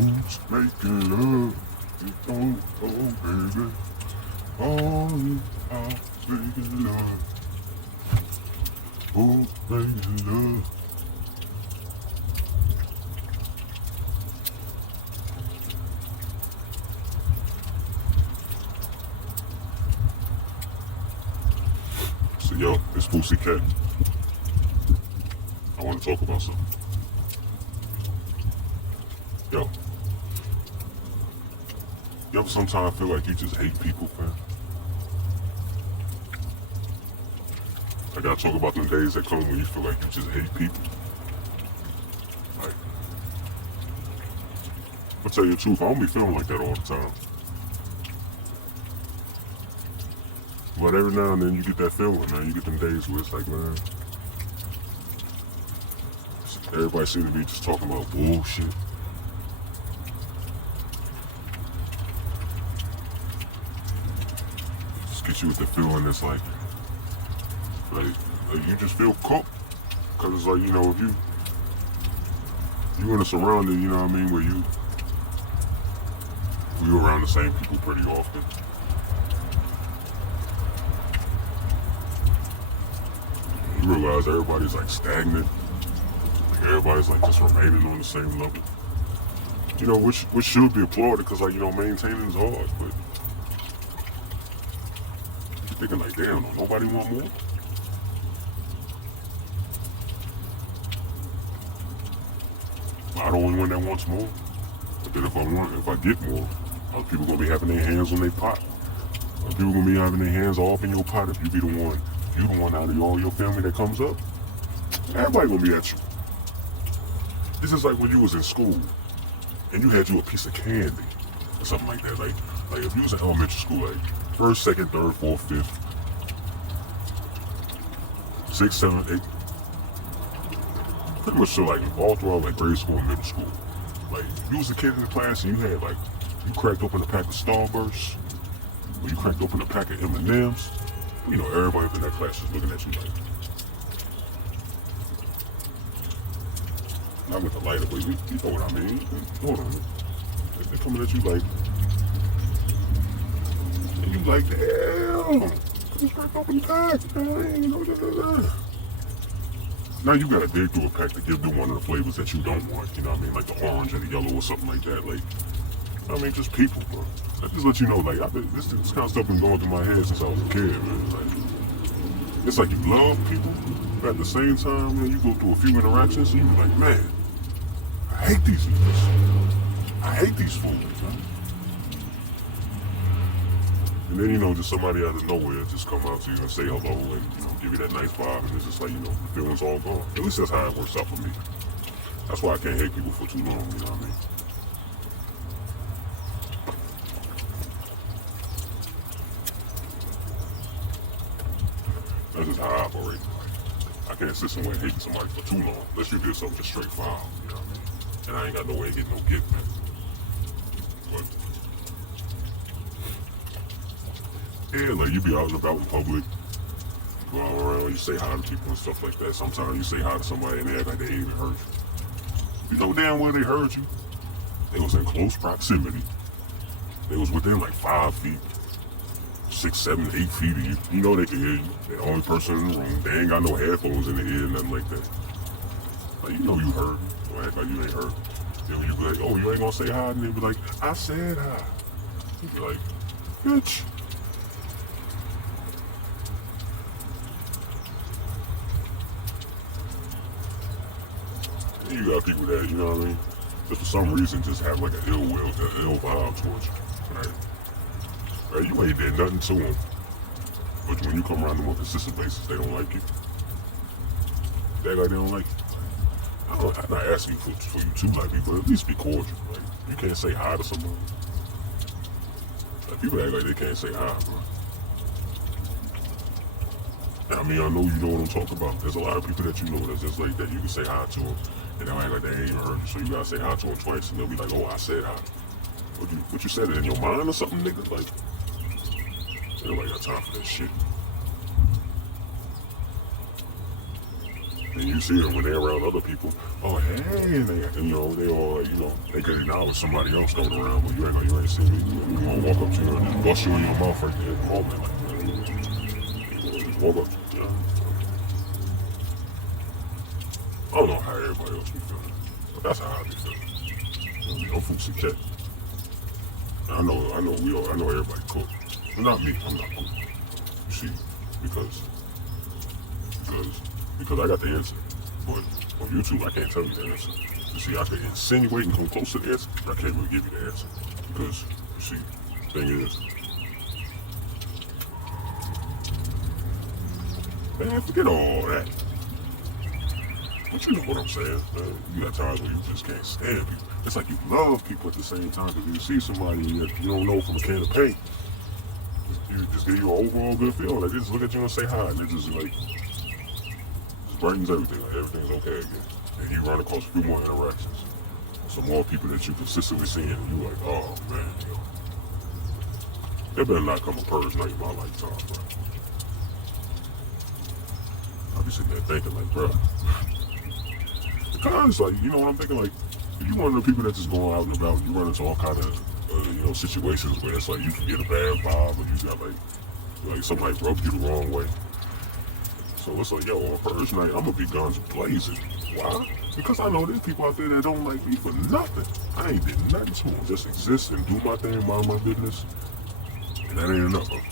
Who's making love? You don't, oh baby. All out making love. Who's making love? So yo, it's Boosie Cat. I want to talk about something. Yo, you ever sometimes feel like you just hate people, man? I gotta talk about them days that come when you feel like you just hate people. Like, I'll tell you the truth, I don't be feeling like that all the time. But every now and then you get that feeling, man. You get them days where it's like, man, everybody seems to be just talking about bullshit. Just get you with the feeling that's like you just feel cooked. Cause it's like, you know, if you in a surrounding, you know what I mean, where you around the same people pretty often. You realize everybody's like stagnant. Like everybody's like just remaining on the same level. You know, which should be applauded because, like, you know, maintaining is hard, but you're thinking like, damn, don't nobody want more? I'm the only one that wants more. But then if I get more, other people gonna be having their hands on their pot. Other people gonna be having their hands all up in your pot if you be the one. You the one out of all your family that comes up. Everybody gonna be at you. This is like when you was in school and you had you a piece of candy or something like that. Like if you was in elementary school, like first, second, third, fourth, fifth, sixth, seventh, eighth. Pretty much so like all throughout like grade school and middle school. Like if you was a kid in the class and you had like you cracked open a pack of Starbursts or you cracked open a pack of M&Ms, you know, everybody up in that class is looking at you like, not with the lighter, but you know what I mean. Hold on. They're coming at you like, and you like, damn, just cracked open the pack, man, you know, Now you gotta dig through a pack to give them one of the flavors that you don't want, you know what I mean? Like the orange or the yellow or something like that. Like, I mean, just people, bro. I just let you know, like, this kind of stuff been going through my head since I was a kid, man. Like, it's like you love people, but at the same time, man, you go through a few interactions and you be like, man, I hate these niggas. I hate these fools, man. And then, you know, just somebody out of nowhere just come out to you and say hello and, you know, give you that nice vibe, and it's just like, you know, the feeling's all gone. At least that's how it works out for me. That's why I can't hate people for too long, you know what I mean? That's just how I operate. I can't sit somewhere and hate somebody for too long, unless you did something just straight foul, you know what I mean? And I ain't got no way of getting no gift, man. But yeah, like you be out and about in public, go out around, you say hi to people and stuff like that. Sometimes you say hi to somebody and they act like they ain't even heard you. You know damn well they heard you. They was in close proximity. They was within like 5 feet, 6, 7, 8 feet of you. You know they can hear you. They're the only person in the room. They ain't got no headphones in the ear, nothing like that. Like, you know you heard me. Don't act like you ain't heard me. Then you be like, oh, you ain't gonna say hi? And they be like, I said hi. You be like, bitch. You got people that, you know what I mean, just for some reason just have like an ill will, an ill vibe towards you, right? Right? You ain't did nothing to them, but when you come around them on a consistent basis, they don't like you. They act like they don't like you. I'm not asking you for you to like me, but at least be cordial, right? You can't say hi to someone. Like, people act like they can't say hi, bro. I mean, I know you know what I'm talking about. There's a lot of people that you know that's just like that. You can say hi to them, and they'll act like they ain't even heard you. So you gotta say hi to them twice, and they'll be like, "Oh, I said hi." What you said it in your mind or something, nigga? Like, nobody got time for that shit. And you see them when they're around other people. Oh, hey, and they, they all, they can acknowledge somebody else coming around, but you ain't see me. I'm gonna walk up to you and just bust you in your mouth right there at the moment. Like, just walk up to you. I don't know how everybody else be feeling, but that's how I be feeling. No food cat. I know everybody cook. But not me. I'm not cook. You see, because I got the answer. But on YouTube, I can't tell you the answer. You see, I can insinuate and come close to the answer, but I can't really give you the answer. Because, you see, the thing is, man, forget all that. But you know what I'm saying. You got times where you just can't stand people. It's like you love people at the same time, because you see somebody that you don't know from a can of paint, you just give you an overall good feeling. Like, they just look at you and say hi, and it just like, brightens everything. Like, everything's okay again. And you run across a few more interactions. Some more people that you consistently seeing, and you like, oh man, there better not come a purge night in my lifetime, bro. I'll be sitting there thinking like, bro. Because, like, you know what I'm thinking? Like, if you one of the people that just going out and about, you run into all kind of, situations where it's like you can get a bad vibe, or you got like somebody rubbed you the wrong way. So it's like, yo, on purge night, I'm gonna be guns blazing. Why? Because I know there's people out there that don't like me for nothing. I ain't did nothing to them. Just exist and do my thing, mind my business. And that ain't enough. Like,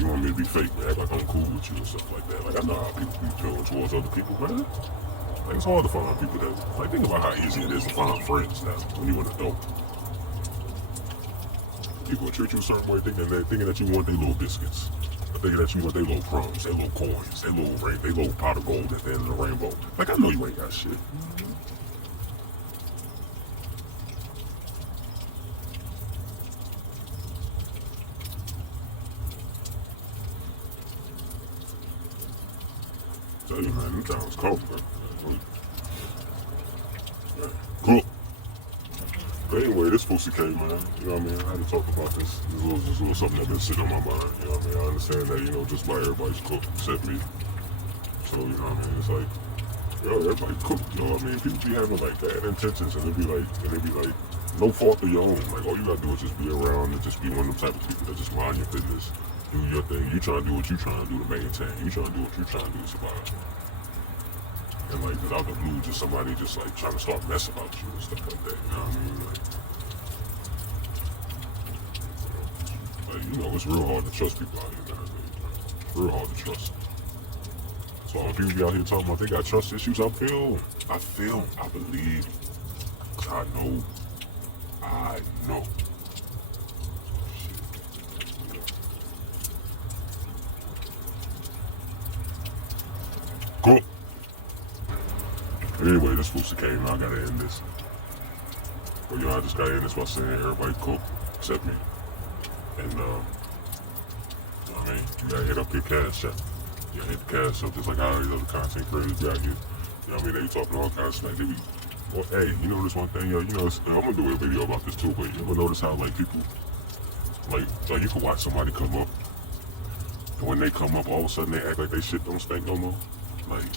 you want me to be fake, man, act like I'm cool with you and stuff like that. Like, I know how people be feeling towards other people, man. Like, it's hard to find people that, like, think about how easy it is to find friends now when you're an adult. People will treat you a certain way thinking that you want their little biscuits. Thinking that you want their little crumbs, their little coins, their little pot of gold at the end of the rainbow. Like, I know you ain't got shit. Tell you, man, them times cold, man. Cool. But anyway, this supposed to came, man. You know what I mean? I had to talk about this. This little something that's been sitting on my mind. You know what I mean? I understand that, just about everybody's cooked except me. So, you know what I mean? It's like, everybody cooked. You know what I mean? People be having like bad intentions, and they be like, no fault of your own. Like, all you gotta do is just be around and just be one of them type of people that just mind your business, do your thing. You trying to do what you trying to do to maintain. You trying to do what you trying to do to survive. And like, just out the blue, just somebody just like trying to start mess about you and stuff like that. You know what I mean? Like, it's real hard to trust people out here nowadays. Real hard to trust. So when people be out here talking about they got trust issues, I believe, cause I know. Cool. Anyway, this supposed to came, I gotta end this. But I just gotta end this by saying everybody cool, except me. And I mean, you gotta hit up your cash app. You gotta hit the cash up just like how these other content creators got you. You know what I mean? They be talking all kinds of stuff. They be, well, hey, you know this one thing, I'm gonna do a video about this too, but you ever notice how like people, like you can watch somebody come up, and when they come up, all of a sudden they act like they shit don't stink no more? Like,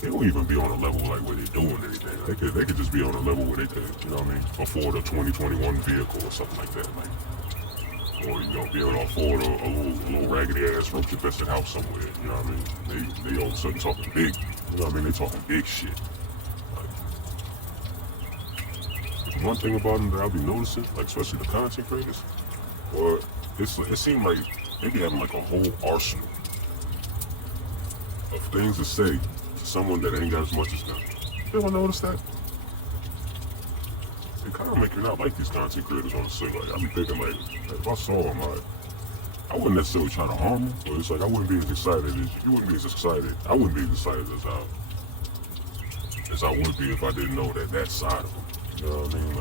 they don't even be on a level like where they're doing anything. They could just be on a level where they could, you know what I mean, afford a 2021 vehicle or something like that. Like, or, be able to afford a little raggedy ass roach infested house somewhere. You know what I mean? They all of a sudden talking big. You know what I mean? They talking big shit. Like, one thing about them that I'll be noticing, like especially the content creators, or it seems like they be having like a whole arsenal of things to say to someone that ain't got as much as them. You ever notice that? It kind of make you not like these content creators on the side. Like, I be thinking like, if I saw them, I wouldn't necessarily try to harm them, but it's like I wouldn't be as excited as you wouldn't be as excited. I wouldn't be as excited as I would be if I didn't know that side of them. You know what I mean?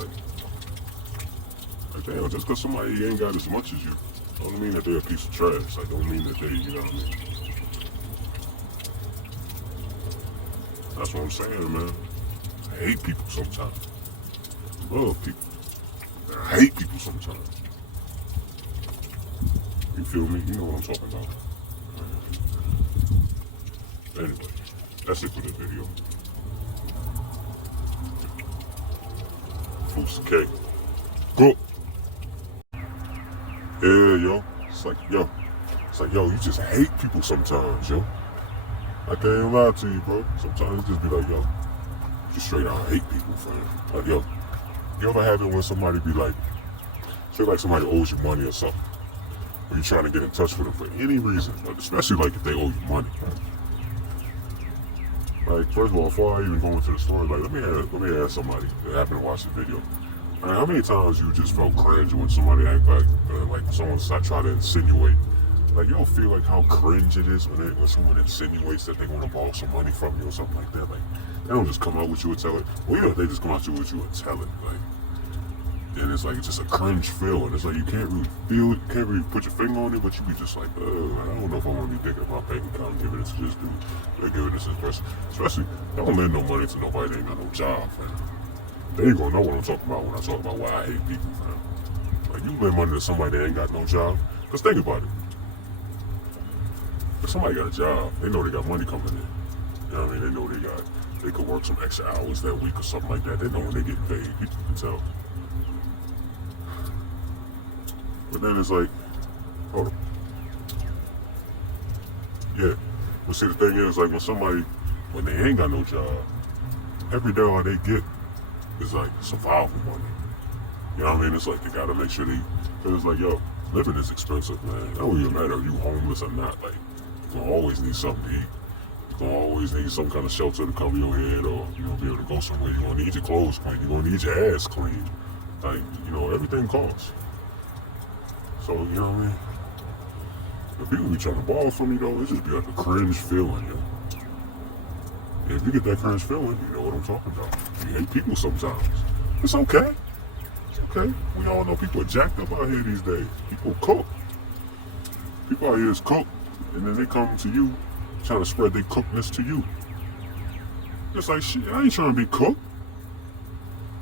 Like damn, just because somebody ain't got as much as you, don't mean that they're a piece of trash. Like, don't mean that they, you know what I mean? That's what I'm saying, man. I hate people sometimes. I love people. I hate people sometimes. You feel me? You know what I'm talking about. Anyway, that's it for the video. Fools K. Cook. Yeah, yo. It's like, yo, you just hate people sometimes, yo. I can't even lie to you, bro. Sometimes it just be like, yo, just straight out hate people, fam. Like, yo, you ever have it when somebody be like, say like somebody owes you money or something, or you're trying to get in touch with them for any reason, like, especially like if they owe you money. Like, first of all, before I even go into the story, like, let me ask somebody that happened to watch the video. I mean, how many times you just felt cringe when somebody act like someone try to insinuate? Like, you don't feel like how cringe it is when someone insinuates that they want to borrow some money from you or something like that. Like, they don't just come out with you and tell it. Well, yeah, they just come out with you and tell it. Like, and it's like, it's just a cringe feeling. It's like you can't really feel it, can't really put your finger on it, but you be just like, I don't know if I want to be thinking about bank account and giving it to this dude, or giving this to this person. Especially, don't lend no money to nobody that ain't got no job, fam. They ain't gonna know what I'm talking about when I talk about why I hate people, fam. Like, you lend money to somebody that ain't got no job, just think about it. If somebody got a job, they know they got money coming in. You know what I mean? They know they could work some extra hours that week or something like that. They know when they get paid. You can tell. But then it's like, hold on. Yeah. But see, the thing is, like, when they ain't got no job, every day all they get is like survival money. You know what I mean? It's like they gotta make sure cause it's like, yo, living is expensive, man. It don't even matter if you homeless or not. Like, you're gonna always need something to eat. You're gonna always need some kind of shelter to cover your head, or, you know, be able to go somewhere. You're gonna need your clothes clean. You're gonna need your ass clean. Like, you know, everything costs. So, you know what I mean? The people be trying to borrow from you, though, it just be like a cringe feeling, yo. And if you get that cringe feeling, you know what I'm talking about. You hate people sometimes. It's okay. It's okay. We all know people are jacked up out here these days. People cook. People out here is cook, and then they come to you trying to spread their cookness to you. It's like, shit, I ain't trying to be cooked.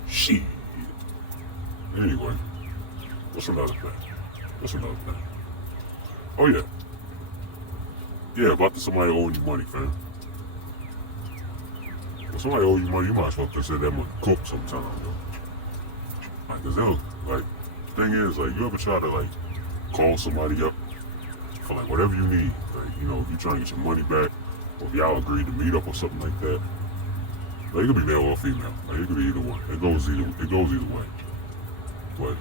Shit. Anyway, what's another thing? Oh, yeah. Yeah, about somebody owing you money, fam. When somebody owe you money, you might as well consider that money cooked sometime, yo. Like, cause they'll, like, the thing is, like, you ever try to, like, call somebody up for, like, whatever you need? Like, you know, if you're trying to get your money back, or if y'all agreed to meet up or something like that. Like, it could be male or female. Like, it could be either one. It goes either way. But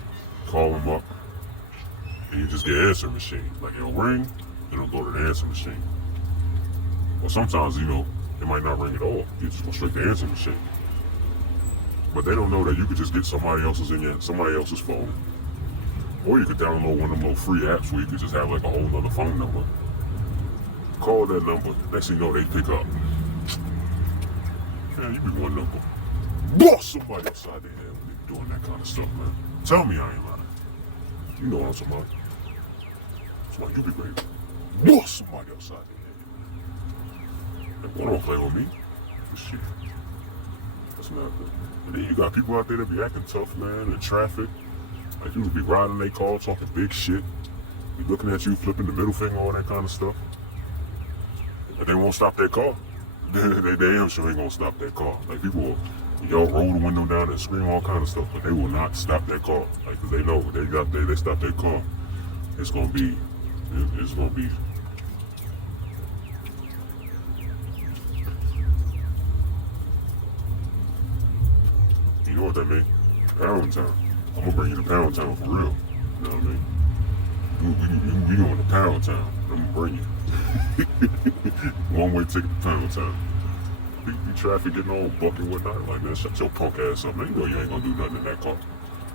call them up, and you just get an answering machine. Like, it'll ring, and it'll go to the answering machine. Or sometimes, you know, it might not ring at all. You just go straight to the answering machine. But they don't know that you could just get somebody else's phone. Or you could download one of them little free apps where you could just have like a whole other phone number. Call that number. Next thing you know, they pick up. Man, you be one number. Boss somebody upside their head when they doing that kind of stuff, man. Tell me I ain't lying. You know what I'm talking about. That's why you be ready. Boss somebody upside their head. Like, don't play with me. Shit. That's another thing. And then you got people out there that be acting tough, man, in traffic. Like, you would be riding their car, talking big shit. Be looking at you, flipping the middle finger, all that kind of stuff. But they won't stop their car. They damn sure ain't gonna stop that car. Like, people y'all roll the window down and scream all kind of stuff, but they will not stop that car. Like, cause they know they stop their car, it's gonna be. You know what that mean? Pound town. I'm gonna bring you to Pound Town for real. You know what I mean? We going to Pound Town. I'm gonna bring you. One-way ticket to Pound Town. Be traffic getting all buck and whatnot. Like, man, shut your punk ass up, man. You know you ain't gonna do nothing in that car.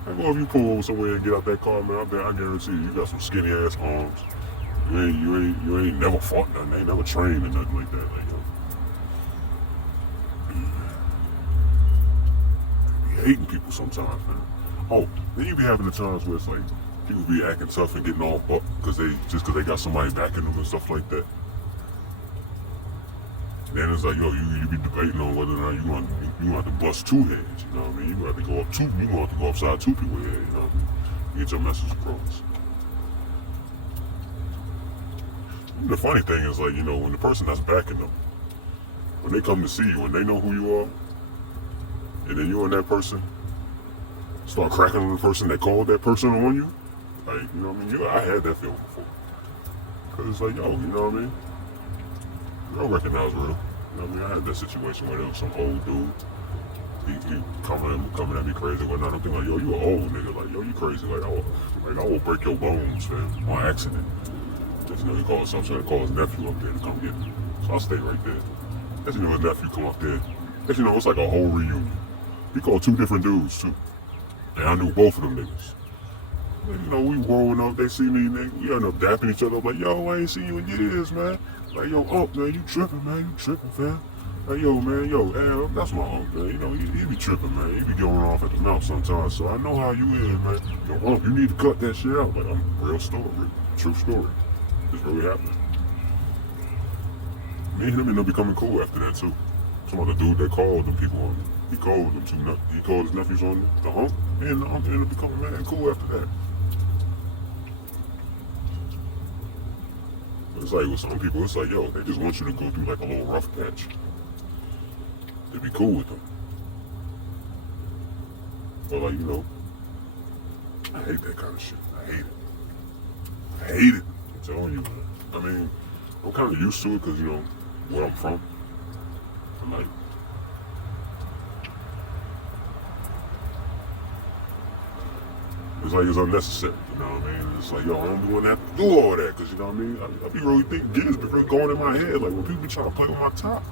I go if you pull over somewhere and get out that car, man, I guarantee you got some skinny ass arms. You ain't never fought nothing. Ain't never trained or nothing like that. Like, you know. Hating people sometimes, man. Oh, then you be having the times where it's like people be acting tough and getting all buck because they got somebody backing them and stuff like that. Then it's like, yo, you be debating on whether or not you want to bust two heads. You know what I mean? You have to go upside two people's head. You know what I mean? You get your message across. The funny thing is, like, you know, when the person that's backing them, when they come to see you and they know who you are, and then you and that person start cracking on the person that called that person on you, like, you know what I mean? I had that feeling before. Cause it's like, yo, you know what I mean? I don't recognize real. You know what I mean? I had that situation where there was some old dude. He coming at me crazy and whatnot. I'm thinking like, yo, you an old nigga. Like, yo, you crazy. Like, I will break your bones, fam, on accident. Just, you know, he called something, called his nephew up there to come get me. So I stayed right there. As you know, his nephew come up there. As you know, it's like a whole reunion. He called two different dudes, too. And I knew both of them niggas. And, you know, we growing up, they see me, nigga. We end up dapping each other up like, yo, I ain't seen you in years, man. Like, yo, Unc, man, you tripping, fam. Like, yo, man, that's my uncle, man. You know, he be tripping, man. He be going off at the mouth sometimes. So I know how you is, man. Yo, Unc, you need to cut that shit out. Like, I'm real story, true story. It's really happening. Me and him ended up becoming cool after that, too. Some other dude that called them people on me. He called his nephews on me, the uncle, and the uncle ended up becoming mad cool after that. But it's like with some people, it's like, yo, they just want you to go through like a little rough patch. They be cool with them. But like, you know, I hate that kind of shit. I hate it. I'm telling you, man. I mean, I'm kind of used to it because, you know, where I'm from. I'm like, it's like it's unnecessary, you know what I mean? It's like, yo, I don't want to have to do all that, because, you know what I mean? I be really thinking, gears be really going in my head. Like, when people be trying to play with my top,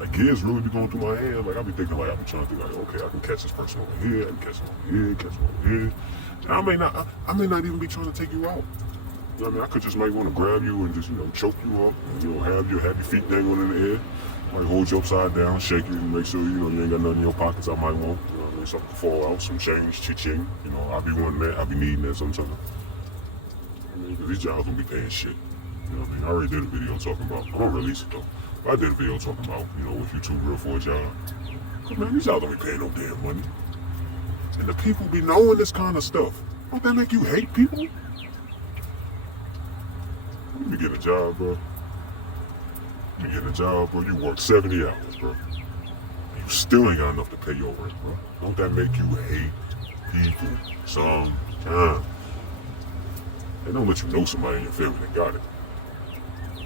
like, gears really be going through my head. Like, I be thinking, like, I be trying to think, like, okay, I can catch this person over here, I can catch him over here, catch him over here. And I may not even be trying to take you out. You know what I mean? I could just might want to grab you and just, you know, choke you up, and, you know, have your feet dangling in the air. Like, hold you upside down, shake you, and make sure, you know, you ain't got nothing in your pockets I might want. You know what I mean? Something to fall out, some change, cha-ching. You know, I be wanting that, I be needing that sometimes. I mean, 'cause these jobs don't be paying shit. You know what I mean? I already did a video talking about, I don't release it though, but I did a video talking about, you know, if you too real for a job. 'Cause man, these jobs don't be paying no damn money. And the people be knowing this kind of stuff. Don't that make you hate people? You get a job, bro. You work 70 hours, bro. You still ain't got enough to pay your rent, bro. Don't that make you hate people sometimes? They don't let you know somebody in your family that got it.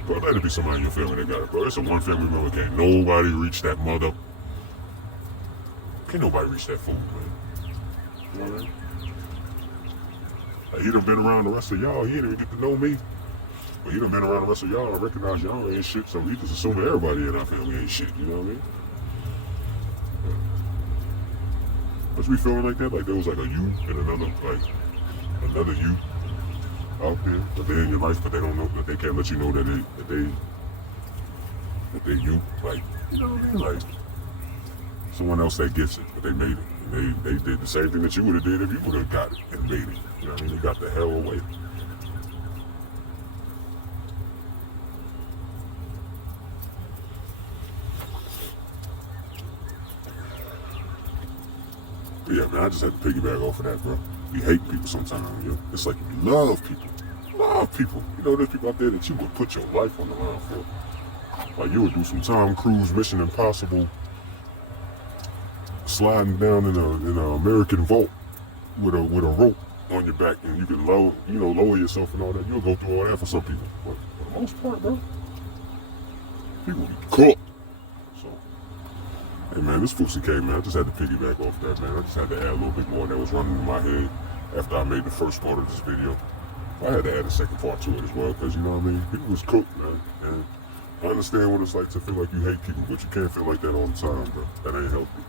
Bro, let it be somebody in your family that got it, bro. It's a one family member. Can't nobody reach that mother. Can't nobody reach that fool, man. You know what I mean? Like, he done been around the rest of y'all. He didn't even get to know me. But he done been around the rest of y'all. I recognize y'all ain't shit, so he just assuming everybody in our family ain't shit. You know what I mean? Yeah. Must be feeling like that? Like there was like a you and another you out there that they're in your life, but they don't know, that they can't let you know that they you. Like, you know what I mean? Like someone else that gets it, but they made it. And they did the same thing that you would have did if you would have got it and made it. You know what I mean? They got the hell away. Yeah, man, I just had to piggyback off of that, bro. We hate people sometimes, yo. It's like you love people. You know, there's people out there that you would put your life on the line for. Like, you would do some Tom Cruise Mission Impossible sliding down in an American vault with a rope on your back, and you can lower yourself and all that. You'll go through all that for some people. But for the most part, bro, people be cooked. Hey man, this Fousey K, man, I just had to piggyback off that, man. I just had to add a little bit more that was running in my head after I made the first part of this video. I had to add a second part to it as well, because, you know what I mean, people was cooked, man. And I understand what it's like to feel like you hate people, but you can't feel like that all the time, bro. That ain't healthy.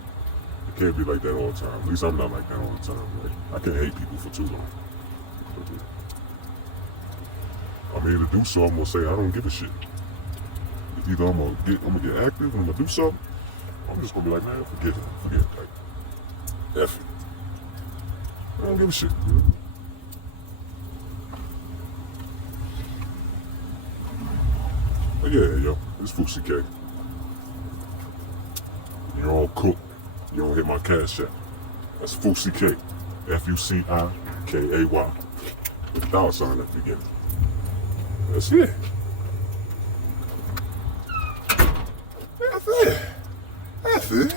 You can't be like that all the time. At least I'm not like that all the time, right? I can't hate people for too long. I'm here to do so, I'm gonna say I don't give a shit. Either I'm gonna get active and I'm gonna do something, I'm just gonna be like, man, forget it. Like, F it. I don't give a shit. You know? But yeah, yo, this Fousey K. You're all cooked. You don't hit my cash app. That's Fousey K. F-U-C-I-K-A-Y. With a dollar sign at the beginning. That's it. That's it. That's it.